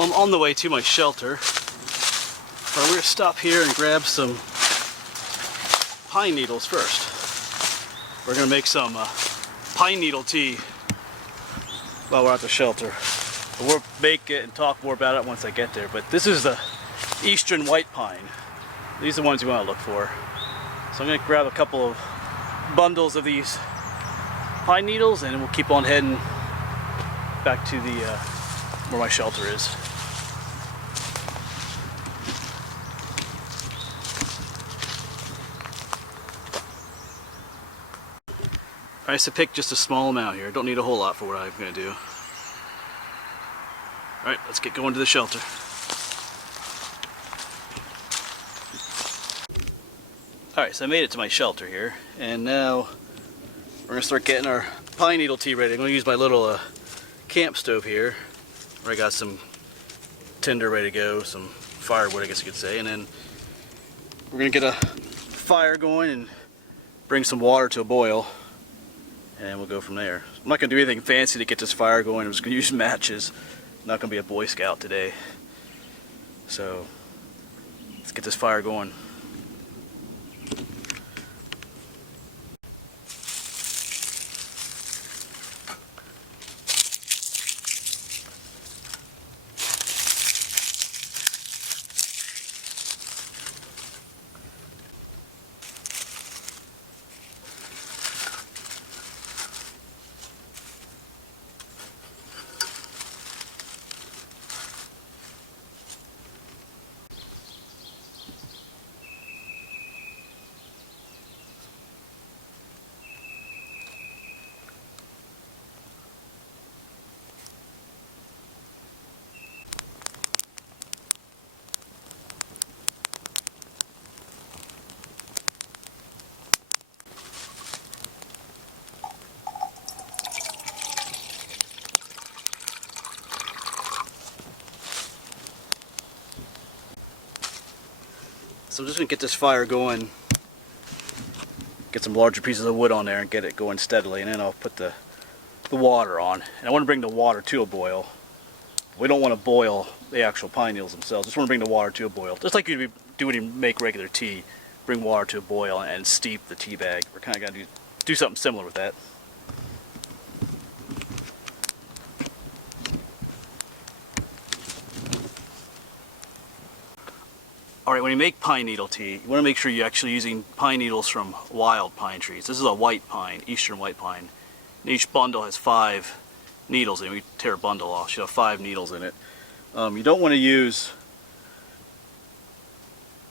Well, I'm on the way to my shelter, but we're going to stop here and grab some pine needles first. We're going to make some pine needle tea while we're at the shelter. But we'll make it and talk more about it once I get there. But this is the eastern white pine. These are the ones you want to look for. So I'm going to grab a couple of bundles of these pine needles and we'll keep on heading back to the where my shelter is. Alright, so pick just a small amount here. Don't need a whole lot for what I'm going to do. Alright, let's get going to the shelter. Alright, so I made it to my shelter here, and now we're going to start getting our pine needle tea ready. I'm going to use my little camp stove here, where I got some tinder ready to go, some firewood I guess you could say, and then we're going to get a fire going and bring some water to a boil, and we'll go from there. I'm not going to do anything fancy to get this fire going. I'm just going to use matches. I'm not going to be a Boy Scout today. So let's get this fire going. So I'm just going to get this fire going, get some larger pieces of wood on there and get it going steadily, and then I'll put the water on. And I want to bring the water to a boil. We don't want to boil the actual pine needles themselves, just want to bring the water to a boil. Just like you'd do when you make regular tea, bring water to a boil and steep the tea bag. We're kind of going to do something similar with that. Alright, when you make pine needle tea, you want to make sure you're actually using pine needles from wild pine trees. This is a white pine, eastern white pine. And each bundle has 5 needles in it. We tear a bundle off, should have 5 needles in it. You don't want to use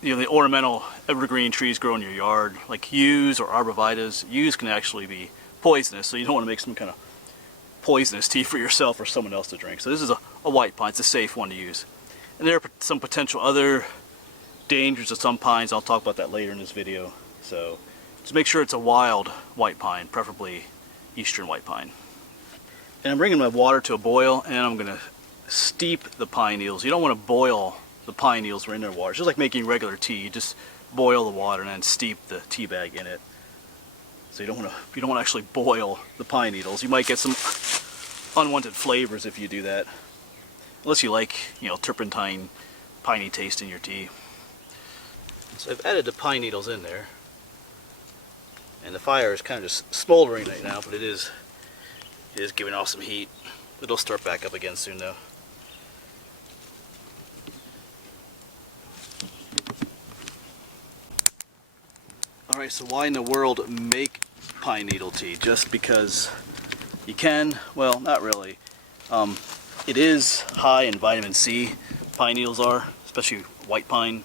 the ornamental evergreen trees grow in your yard, like yews or arborvitaes. Yews can actually be poisonous, so you don't want to make some kind of poisonous tea for yourself or someone else to drink. So this is a white pine. It's a safe one to use. And there are some potential other dangers of some pines. I'll talk about that later in this video. So just make sure it's a wild white pine, preferably eastern white pine. And I'm bringing my water to a boil, and I'm going to steep the pine needles. You don't want to boil the pine needles right in their water. It's just like making regular tea. You just boil the water and then steep the tea bag in it. So you don't want to actually boil the pine needles. You might get some unwanted flavors if you do that, unless you like, turpentine, piney taste in your tea. So I've added the pine needles in there, and the fire is kind of just smoldering right now, but it is giving off some heat. It'll start back up again soon though. Alright, so why in the world make pine needle tea? Just because you can? Well, not really. It is high in vitamin C, pine needles are, especially white pine.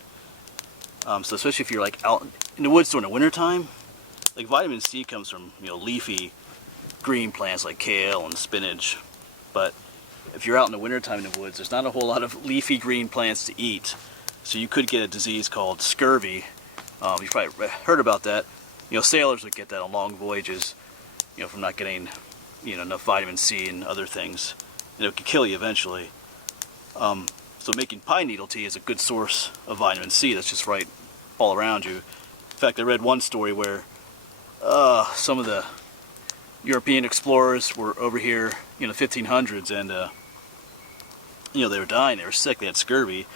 So especially if you're like out in the woods during the winter time, like vitamin C comes from leafy green plants like kale and spinach. But if you're out in the winter time in the woods, there's not a whole lot of leafy green plants to eat. So you could get a disease called scurvy. You've probably heard about that. Sailors would get that on long voyages, from not getting enough vitamin C and other things. And it could kill you eventually. So making pine needle tea is a good source of vitamin C that's just right all around you. In fact, I read one story where some of the European explorers were over here in the 1500s, and you know, they were dying, they were sick, they had scurvy,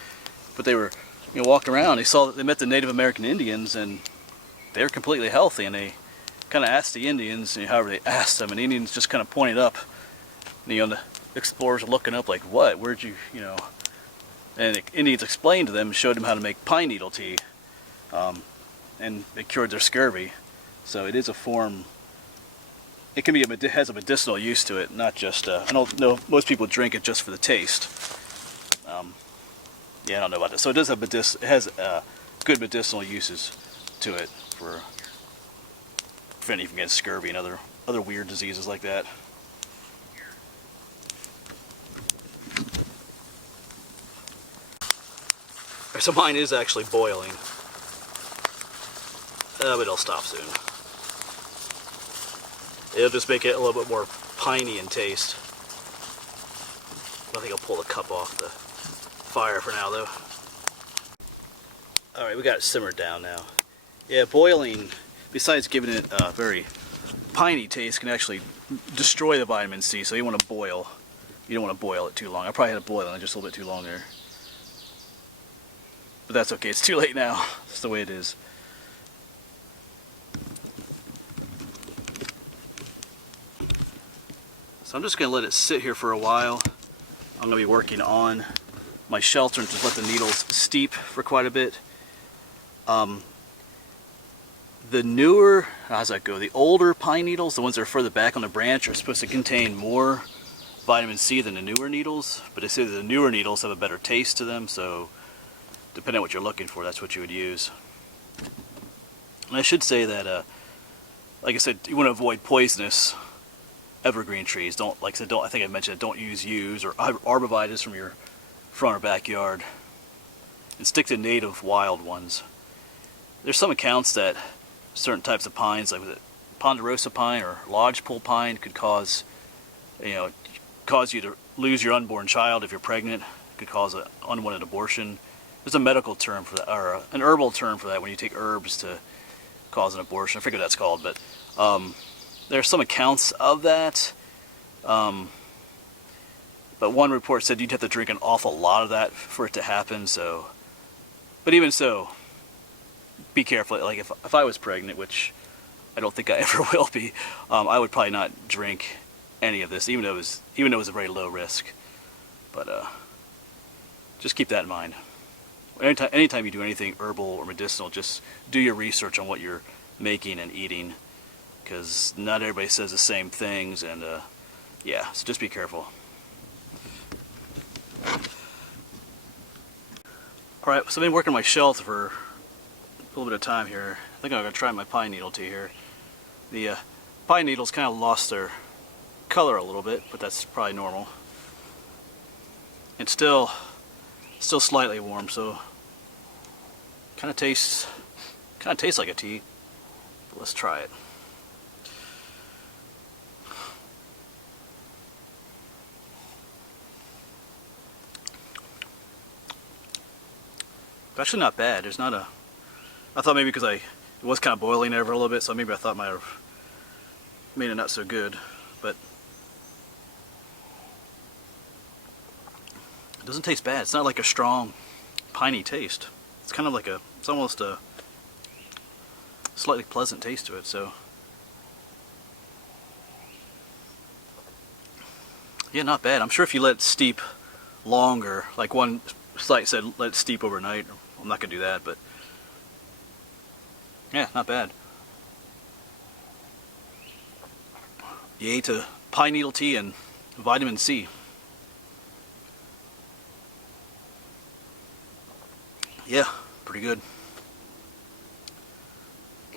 but they were, you know, walking around. They met the Native American Indians, and they were completely healthy. And they kind of asked the Indians, you know, however they asked them, and the Indians just kind of pointed up. And, you know, the explorers were looking up like, "What? Where'd you, you know?" And the Indians explained to them, showed them how to make pine needle tea, and it cured their scurvy. So it is a form. It can be it has a medicinal use to it, not just. I don't know. Most people drink it just for the taste. Yeah, I don't know about this. So it does have it has good medicinal uses to it for preventing against scurvy and other weird diseases like that. So mine is actually boiling, but it'll stop soon. It'll just make it a little bit more piney in taste. I think I'll pull the cup off the fire for now, though. Alright, we got it simmered down now. Yeah, boiling, besides giving it a very piney taste, can actually destroy the vitamin C, so you want to boil. You don't want to boil it too long. I probably had it boiling just a little bit too long there. But that's okay, it's too late now. That's the way it is. So I'm just going to let it sit here for a while. I'm going to be working on my shelter and just let the needles steep for quite a bit. The newer, how's that go? The older pine needles, the ones that are further back on the branch, are supposed to contain more vitamin C than the newer needles. But they say that the newer needles have a better taste to them, so depending on what you're looking for, that's what you would use. And I should say that, like I said, you want to avoid poisonous evergreen trees. Don't, like I said, I think I mentioned it, don't use yews or arborvitaes from your front or backyard. And stick to native wild ones. There's some accounts that certain types of pines, like ponderosa pine or lodgepole pine, could cause you to lose your unborn child if you're pregnant. It could cause an unwanted abortion. There's a medical term for that, or an herbal term for that, when you take herbs to cause an abortion. I forget what that's called, but there are some accounts of that. But one report said you'd have to drink an awful lot of that for it to happen. So, but even so, be careful. Like if I was pregnant, which I don't think I ever will be, I would probably not drink any of this, even though it was a very low risk. But just keep that in mind. Anytime you do anything herbal or medicinal, just do your research on what you're making and eating, because not everybody says the same things, and yeah, so just be careful. Alright, so I've been working my shelf for a little bit of time here. I think I'm going to try my pine needle tea here. The pine needles kind of lost their color a little bit, but that's probably normal. It's still slightly warm, so kind of tastes like a tea. But let's try it. It's actually not bad. There's not a. I thought maybe because it was kind of boiling there for a little bit, so maybe I thought it might have made it not so good, but it doesn't taste bad. It's not like a strong piney taste. It's kind of like it's almost a slightly pleasant taste to it. So yeah, not bad. I'm sure if you let it steep longer, like one site said, let it steep overnight. I'm not gonna do that, but yeah, not bad. Yay to pine needle tea and vitamin C. Yeah, pretty good.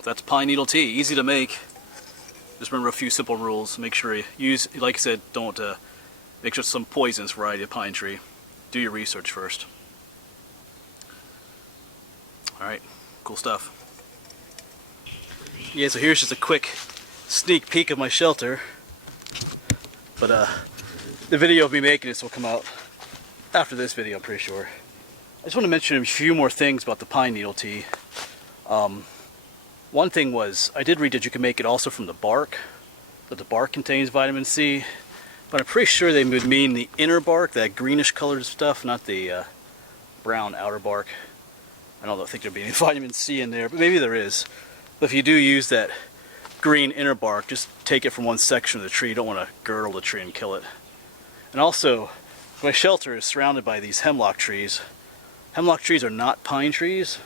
That's pine needle tea. Easy to make. Just remember a few simple rules. Make sure you use, like I said, don't make sure it's some poisonous variety of pine tree. Do your research first. Alright, cool stuff. Yeah, so here's just a quick sneak peek of my shelter. But the video of me making this will come out after this video, I'm pretty sure. I just want to mention a few more things about the pine needle tea. One thing was, I did read that you can make it also from the bark, that the bark contains vitamin C. But I'm pretty sure they would mean the inner bark, that greenish colored stuff, not the brown outer bark. I don't think there'd be any vitamin C in there, but maybe there is. But if you do use that green inner bark, just take it from one section of the tree. You don't want to girdle the tree and kill it. And also, my shelter is surrounded by these hemlock trees. Hemlock trees are not pine trees,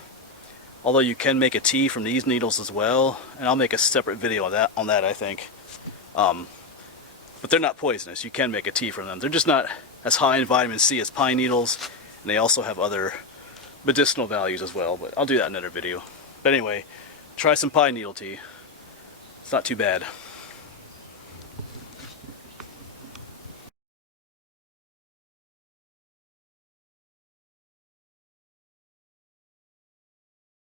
although you can make a tea from these needles as well, and I'll make a separate video on that I think. But they're not poisonous. You can make a tea from them. They're just not as high in vitamin C as pine needles, and they also have other medicinal values as well, but I'll do that in another video. But anyway, try some pine needle tea. It's not too bad.